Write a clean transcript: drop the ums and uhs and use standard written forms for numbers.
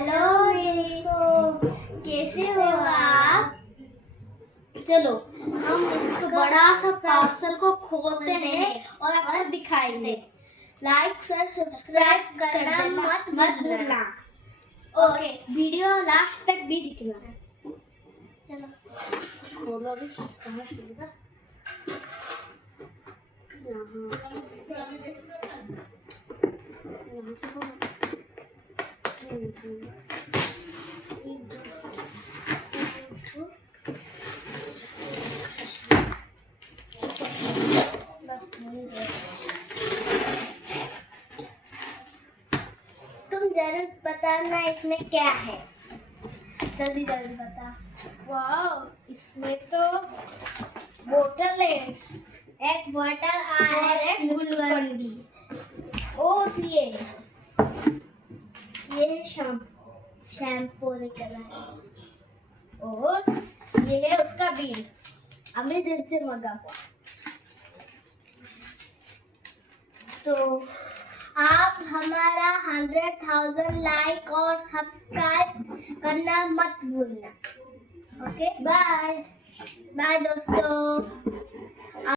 Hello दोस्तों, कैसे हो आप? चलो हम इसको बड़ा सा पार्सल को खोलते हैं और आपको दिखाएंगे। लाइक और सब्सक्राइब करना मत भूलना। ओके, वीडियो लास्ट तक भी दिखना। चलो खोलो भी, कहाँ खुलेगा? यहाँ से खोलो। तुम जरूर बताना इसमें क्या है। जल्दी जल्दी बता। वाह, इसमें तो बोतल है। एक बोतल और एक गुलकंदी। और ये शैम्पू निकला है। और ये है उसका बिल, अमेज़न से मंगा हुआ। तो आप हमारा 100,000 लाइक और सब्सक्राइब करना मत भूलना। ओके, बाय बाय दोस्तों।